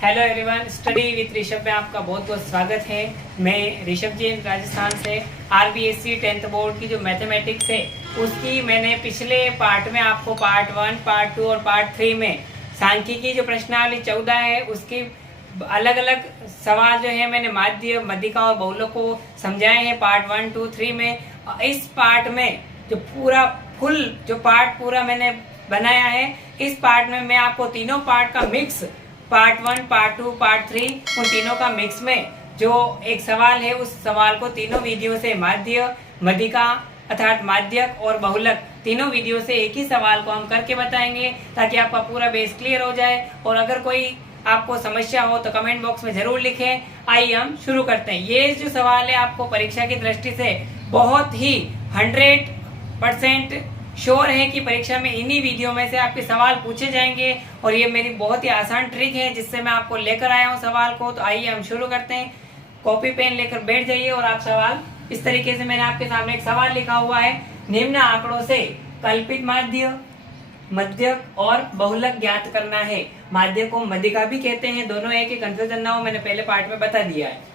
Hello everyone, study with Rishabh में आपका बहुत बहुत स्वागत है। मैं ऋषभ जी राजस्थान से। आरबीएससी 10th बोर्ड की जो मैथमेटिक्स है उसकी मैंने पिछले पार्ट में आपको पार्ट 1, पार्ट 2 और पार्ट 3 में सांख्यिकी जो प्रश्नावली 14 है उसकी अलग अलग सवाल जो है मैंने माध्य, मध्यिका और बहुलक को समझाए हैं पार्ट 1, 2, 3 में। इस पार्ट में जो पूरा फुल जो पार्ट पूरा मैंने बनाया है, इस पार्ट में मैं आपको तीनों पार्ट का मिक्स, पार्ट 1, पार्ट 2, पार्ट 3, उन तीनों का मिक्स में जो एक सवाल है उस सवाल को तीनों वीडियो से माध्य, मध्यिका अर्थात माध्यक और बहुलक तीनों वीडियो से एक ही सवाल को हम करके बताएंगे ताकि आपका पूरा बेस क्लियर हो जाए। और अगर कोई आपको समस्या हो तो कमेंट बॉक्स में जरूर लिखें। आइए हम शुरू करते हैं। ये जो सवाल है आपको परीक्षा की दृष्टि से बहुत ही 100% श्योर है कि परीक्षा में इन्हीं वीडियो में से आपके सवाल पूछे जाएंगे और ये मेरी बहुत ही आसान ट्रिक है जिससे मैं आपको लेकर आया हूँ सवाल को। तो आइए हम शुरू करते हैं। कॉपी पेन लेकर बैठ जाइए और आप सवाल इस तरीके से, मैंने आपके सामने एक सवाल लिखा हुआ है। निम्न आंकड़ों से कल्पित माध्य, मध्यक और बहुलक ज्ञात करना है। माध्य को मध्यिका भी कहते हैं, दोनों एक ही, कंफ्यूजन ना हो, मैंने पहले पार्ट में बता दिया है।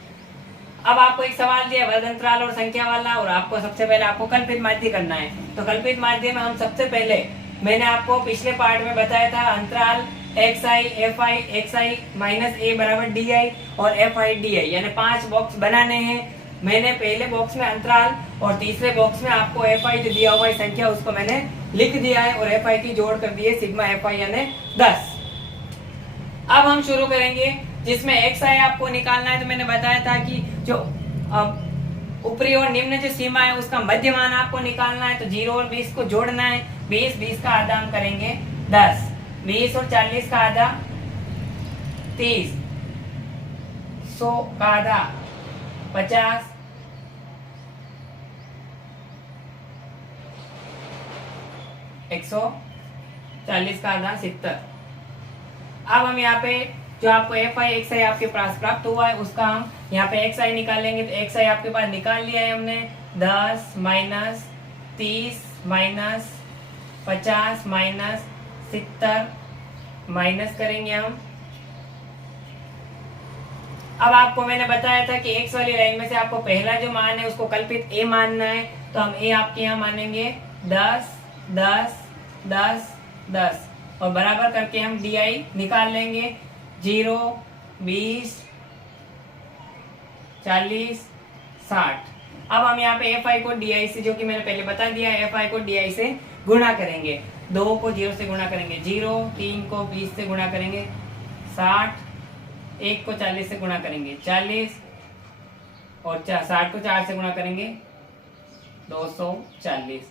अब आपको एक सवाल दिया वर्ग अंतराल और संख्या वाला, और आपको सबसे पहले आपको कल्पित माध्य करना है। तो कल्पित माध्य में हम सबसे पहले, मैंने आपको पिछले पार्ट में बताया था अंतराल xi, fi, xi minus a बराबर di और fi di, यानी 5 बॉक्स बनाने हैं। मैंने पहले बॉक्स में अंतराल और तीसरे बॉक्स में आपको fi जो दिया हुआ है संख्या उसको मैंने लिख दिया है और fi की जोड़ कर दी है सिग्मा fi यानी 10। अब हम शुरू करेंगे जिसमें xi आपको निकालना है। तो मैंने बताया था कि जो ऊपरी और निम्न जो सीमा है उसका मध्य मान आपको निकालना है। तो 0 और 20 को जोड़ना है। 20 का आधा हम करेंगे 10, 20 और 40 का आधा 30, 100 का आधा 50, 140 का आधा 70। अब हम यहाँ पे जो आपको fi xi आपके पास प्राप्त हुआ है उसका हम यहाँ पे xi निकालेंगे। तो xi आपके पास निकाल लिया है हमने। 10 माइनस 30 माइनस 50 माइनस 70 माइनस करेंगे हम। अब आपको मैंने बताया था कि x वाली लाइन में से आपको पहला जो मान है उसको कल्पित a मानना है। तो हम a आपके यहाँ मानेंगे 10 10 10 10 और बराबर करके हम di निकाल लेंगे। 0, 20, 40, 60। अब हम यहाँ पे fi को di से, जो कि मैंने पहले बता दिया है, fi को di से गुणा करेंगे। 2 को 0 से गुणा करेंगे 0, 3 को 20 से गुणा करेंगे 60, 1 को 40 से गुणा करेंगे 40 और 60 को 4 से गुणा करेंगे 240।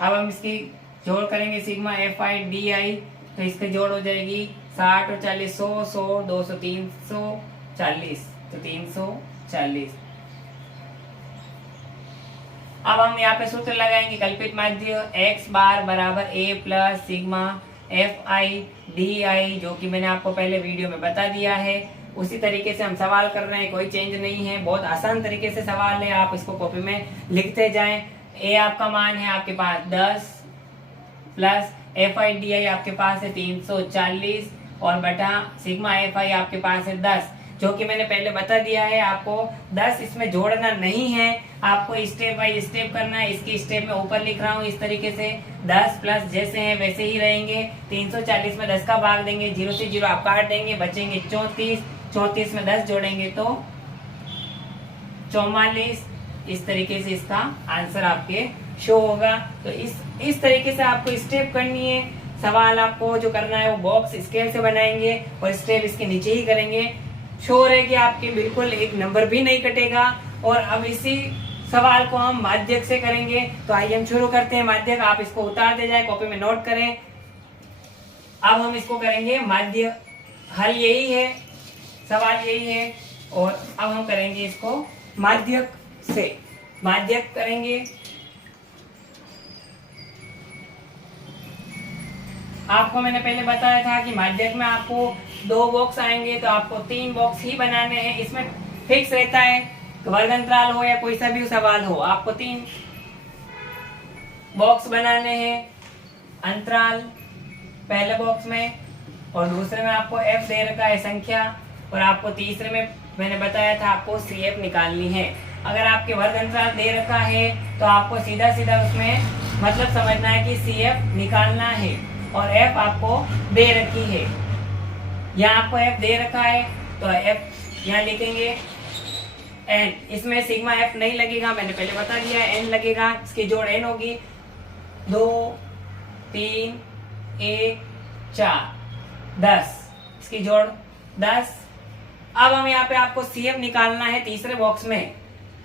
अब हम इसकी जोड़ करेंगे सिग्मा fi di, तो इसके जोड़ हो जाएगी 60 और 40, 100, 100, 200, 340, तो 340। अब हम यहाँ पे सूत्र लगाएंगे कल्पित माध्य x बार बराबर a plus sigma fi di, जो कि मैंने आपको पहले वीडियो में बता दिया है। उसी तरीके से हम सवाल कर रहे हैं, कोई चेंज नहीं है, बहुत आसान तरीके से सवाल है। आप इसको कॉपी में लिखते जाएं। a आपका मान है आपके पास 10 प्लस fi di आपके पास है 340 और बटा सिग्मा fi आपके पास है 10, जो कि मैंने पहले बता दिया है आपको। 10 इसमें जोड़ना नहीं है, आपको स्टेप बाय स्टेप करना है। इसकी स्टेप में ऊपर लिख रहा हूँ इस तरीके से। 10 प्लस जैसे हैं वैसे ही रहेंगे। 340 में 10 का भाग देंगे, 0 से 0 आप काट देंगे, बचेंगे 34। 34 में 10 जोड़ेंगे तो 44। इस तरीके से इसका आंसर आपके शो होगा। तो इस तरीके से आपको स्टेप करनी है। सवाल आपको जो करना है वो बॉक्स स्केल से बनाएंगे और स्टेप इसके नीचे ही करेंगे। श्योर है कि आपके बिल्कुल एक नंबर भी नहीं कटेगा। और अब इसी सवाल को हम माध्यक से करेंगे। तो आइए हम शुरू करते हैं। माध्यक आप इसको उतार दे जाए, कॉपी में नोट करें। अब हम इसको करेंगे माध्य। हल यही है, सवाल यही है, और अब हम करेंगे इसको माध्यक से। माध्यक करेंगे। आपको मैंने पहले बताया था कि माध्यक में आपको 2 बॉक्स आएंगे, तो आपको 3 बॉक्स ही बनाने हैं। इसमें फिक्स रहता है, वर्ग अंतराल हो या कोई सा भी सवाल हो, आपको 3 बॉक्स बनाने हैं, अंतराल पहले बॉक्स में, और दूसरे में आपको f दे रखा है संख्या, और आपको तीसरे में मैंने बताया था आपको CF निकालनी है। अगर आपके वर्ग अंतराल दे रखा है तो आपको सीधा सीधा उसमें मतलब समझना है कि CF निकालना है, और f आपको दे रखी है। यहाँ आपको f दे रखा है तो f यहाँ लिखेंगे n, इसमें सिग्मा f नहीं लगेगा, मैंने पहले बता दिया है, n लगेगा। इसकी जोड़ n होगी 2 3 1 4 10, इसकी जोड़ 10। अब हम यहाँ पे आपको CF निकालना है तीसरे बॉक्स में।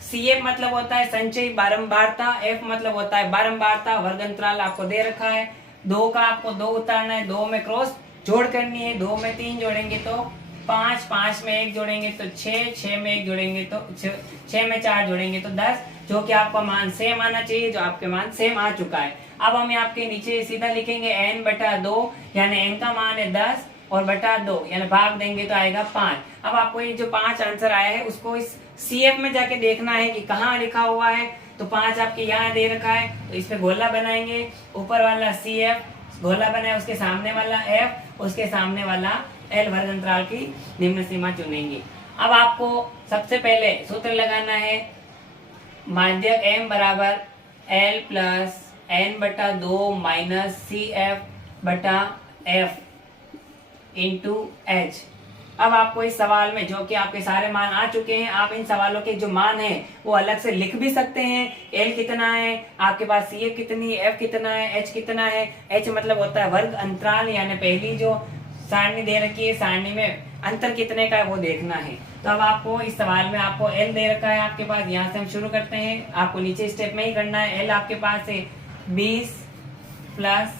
CF मतलब होता है संचयी बारंबारता, F मतलब होता है बारंबारता। वर्ग अंतराल आपको दे रखा है, 2 का आपको 2 उतारना है, 2 में क्रॉस जोड़ करनी है, 2 में 3 जोड़ेंगे तो 5, 5 में 1 जोड़ेंगे तो 6, 6 में 1 जोड़ेंगे तो 6 में 4 जोड़ेंगे तो 10, जो कि आपका मान सेम आना चाहिए, जो आपके मान सेम आ चुका है। अब हम आपके नीचे सीधा लिखेंगे n/2, यानी n का मान है 10 और बटा 2 यानी भाग देंगे तो आएगा 5। अब आपको ये जो 5 आंसर आया है उसको इस CF में जाके देखना है कि कहाँ लिखा हुआ है। तो 5 आपके यहाँ दे रखा है, तो इस पे गोला बनाएंगे, ऊपर वाला CF गोला बनाए, उसके सामने वाला F, उसके सामने वाला L, वर्ग अंतराल की निम्न सीमा चुनेंगे। अब आपको सबसे पहले सूत्र लगाना है, माध्यक M बराबर L plus n/2 minus CF/F into H। अब आपको इस सवाल में जो कि आपके सारे मान आ चुके हैं, आप इन सवालों के जो मान है वो अलग से लिख भी सकते हैं। L कितना है आपके पास, CF कितनी है, F कितना है, H कितना है। H मतलब होता है वर्ग अंतराल, यानी पहली जो सारणी दे रखी है सारणी में अंतर कितने का है वो देखना है। तो अब आपको इस सवाल में आपको L दे रखा है आपके पास, यहाँ से हम शुरू करते हैं। आपको नीचे स्टेप में ही करना है। L आपके पास है 20 प्लस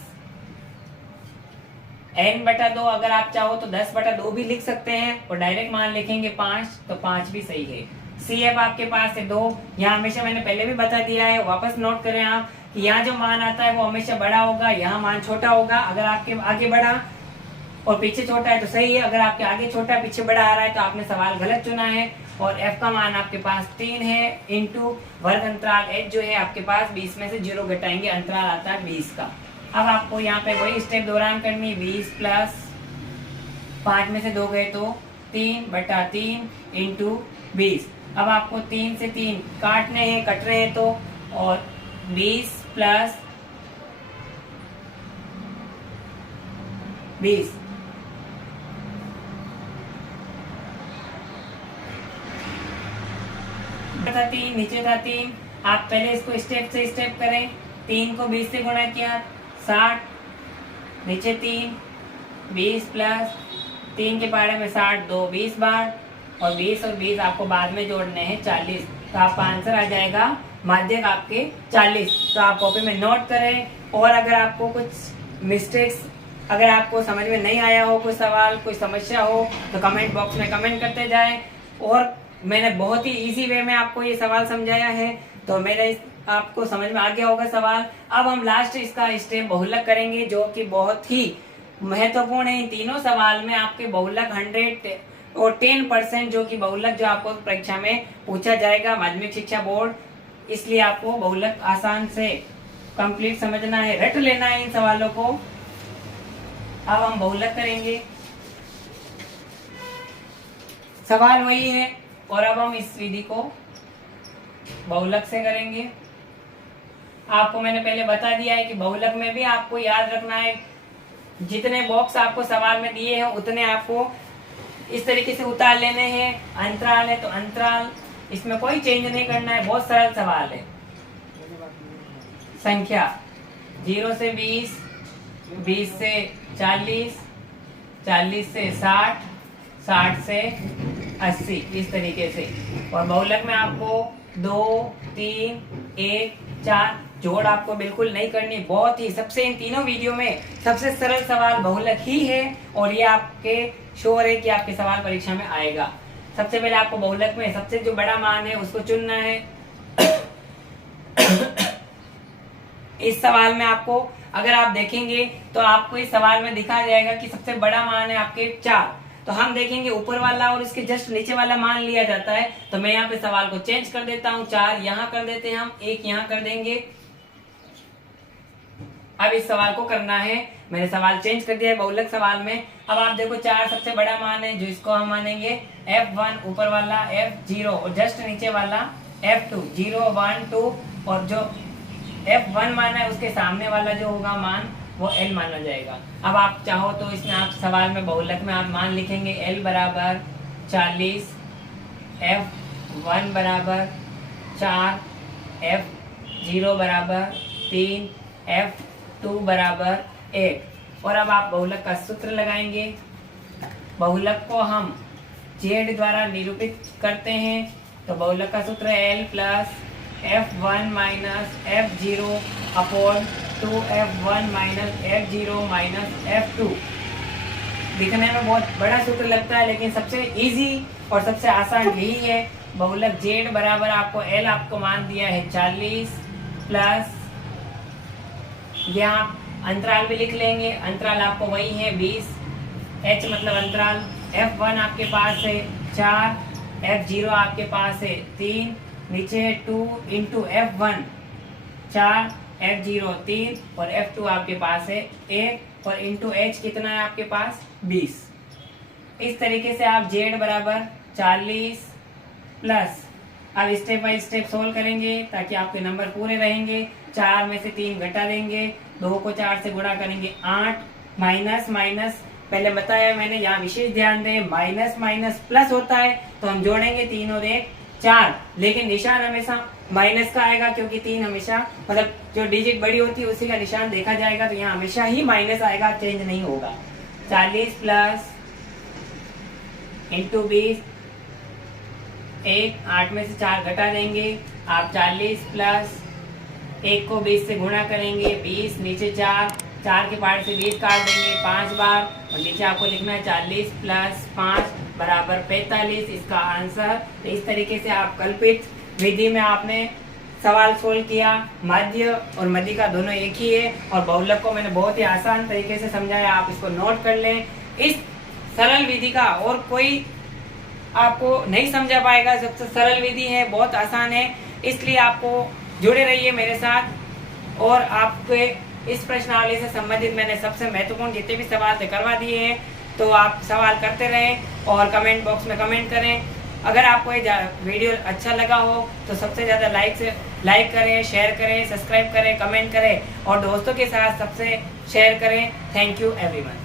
n/2, अगर आप चाहो तो 10/2 भी लिख सकते हैं, और डायरेक्ट मान लिखेंगे 5 तो 5 भी सही है। CF आपके पास है 2, यहाँ हमेशा मैंने पहले भी बता दिया है, वापस नोट करें आप कि यहाँ जो मान आता है वो हमेशा बड़ा होगा, यहाँ मान छोटा होगा। अगर आपके आगे बड़ा और पीछे छोटा है तो सही है, अगर आपके आगे छोटा पीछे बड़ा आ रहा है तो आपने सवाल गलत चुना है। और F का मान आपके पास 3 है, इंटू वर्ग अंतराल H जो है आपके पास 20 में से 0 घटाएंगे, अंतराल आता है 20 का। अब आपको यहाँ पे वही स्टेप दौरान करनी, 20 प्लस 5 में से 2 गए तो 3/3 इंटू 20। अब आपको 3 से 3 काटने हैं, कट रहे हैं तो, और 20 प्लस 20 था 3, नीचे था 3। आप पहले इसको स्टेप से स्टेप करें, 3 को 20 से गुणा किया 60, नीचे 3, 20 प्लस 3 के पारे में 60, 2 20 बार, और 20 और 20 आपको बाद में जोड़ने हैं 40। तो आपका आंसर आ जाएगा माध्यक आपके 40। तो आप कॉपी में नोट करें, और अगर आपको कुछ मिस्टेक्स, अगर आपको समझ में नहीं आया हो कोई सवाल, कोई समस्या हो तो कमेंट बॉक्स में कमेंट करते जाएं। और मैंने बहुत ही इजी वे में आपको ये सवाल समझाया है, तो मेरे आपको समझ में आ गया होगा सवाल। अब हम लास्ट इसका स्टेप बहुलक करेंगे, जो कि बहुत ही महत्वपूर्ण है। इन तीनों सवाल में आपके बहुलक 100 और 10% जो कि बहुलक जो आपको परीक्षा में पूछा जाएगा माध्यमिक शिक्षा बोर्ड, इसलिए आपको बहुलक आसान से कंप्लीट समझना है, रट लेना है इन सवालों को। अब हम बहुलक करेंगे, सवाल वही है, और अब हम इस विधि को बहुलक से करेंगे। आपको मैंने पहले बता दिया है कि बहुलक में भी आपको याद रखना है, जितने बॉक्स आपको सवाल में दिए हैं उतने आपको इस तरीके से उतार लेने हैं। अंतराल है तो अंतराल, इसमें कोई चेंज नहीं करना है, बहुत सरल सवाल है। संख्या 0 से 20, 20 से 40, 40 से 60, 60 से 80, इस तरीके से। और बहुलक में आपको 2 3 1 4 जोड़ आपको बिल्कुल नहीं करनी। बहुत ही सबसे इन तीनों वीडियो में सबसे सरल सवाल बहुलक ही है, और ये आपके श्योर है कि आपके सवाल परीक्षा में आएगा। सबसे पहले आपको बहुलक में सबसे जो बड़ा मान है उसको चुनना है। इस सवाल में आपको अगर आप देखेंगे तो आपको इस सवाल में दिखा जाएगा कि सबसे बड़ा मान है आपके 4। तो हम देखेंगे ऊपर वाला और इसके जस्ट नीचे वाला मान लिया जाता है। तो मैं यहाँ पे सवाल को चेंज कर देता हूँ, 4 यहाँ कर देते हैं हम, 1 यहाँ कर देंगे। अब इस सवाल को करना है। मैंने सवाल चेंज कर दिया है बहुलक सवाल में। अब आप देखो 4 सबसे बड़ा मान है, जो इसको हम मानेंगे F1 ऊपर वाला, F0 और जस्ट नीचे वाला F2, 0 1 2, और जो F1 माना है उसके सामने वाला जो होगा मान वो L माना जाएगा। अब आप चाहो तो इसमें आप सवाल में बहुलक में आप मान लिखेंगे L बराबर 40, F1 बराबर 4, F0 बराबर 3, F2 बराबर 1। और अब आप बहुलक का सूत्र लगाएंगे। बहुलक को हम Z द्वारा निरूपित करते हैं, तो बहुलक का सूत्र है L plus F1 minus F0 upon 2F1 minus F0 minus F2। दिखने में बहुत बड़ा सूत्र लगता है, लेकिन सबसे इजी और सबसे आसान यही है। बहुलक Z बराबर आपको L आपको मान दिया है 40 प्लस, यहाँ अंतराल भी लिख लेंगे, अंतराल आपको वही है 20, H मतलब अंतराल। F1 आपके पास है 4, F0 आपके पास है 3, नीचे 2 इंटू F1 4, F0 3 और F2 आपके पास है 1 और इंटू H कितना है आपके पास 20। इस तरीके से आप Z बराबर 40 प्लस, अब स्टेप बाय स्टेप सोल्व करेंगे ताकि आपके नंबर पूरे रहेंगे। 4 में से 3 घटा देंगे, 2 को 4 से गुणा करेंगे 8, माइनस माइनस पहले बताया मैंने, यहाँ विशेष ध्यान दें, माइनस माइनस प्लस होता है तो हम जोड़ेंगे 3 और 1 4, लेकिन निशान हमेशा माइनस का आएगा क्योंकि 3 हमेशा मतलब जो डिजिट बड़ी होती है उसी का निशान देखा जाएगा, तो यहाँ हमेशा ही माइनस आएगा, चेंज नहीं होगा। 40 प्लस इंटू 20 1, 8 में से 4 घटा देंगे, आप 40 प्लस 1 को 20 से गुणा करेंगे 20, नीचे 4 के पार्ट से 20 काट देंगे 5 बार और नीचे आपको लिखना है 40 प्लस 5 बराबर 45 इसका आंसर। तो इस तरीके से आप कल्पित विधि में आपने सवाल सोल्व किया। माध्य और मध्यिका दोनों एक ही है और बहुलक को मैंने बहुत ही आसान तरीके से समझाया, आप इसको नोट कर लें। इस सरल विधि का और कोई आपको नहीं समझा पाएगा, सबसे सरल विधि है, बहुत आसान है, इसलिए आपको जुड़े रहिए मेरे साथ। और आपके इस प्रश्नावली से संबंधित मैंने सबसे महत्वपूर्ण जितने भी सवाल थे करवा दिए हैं, तो आप सवाल करते रहें और कमेंट बॉक्स में कमेंट करें। अगर आपको ये वीडियो अच्छा लगा हो तो सबसे ज़्यादा लाइक करें, शेयर करें, सब्सक्राइब करें, कमेंट करें और दोस्तों के साथ सबसे शेयर करें। Thank you everyone.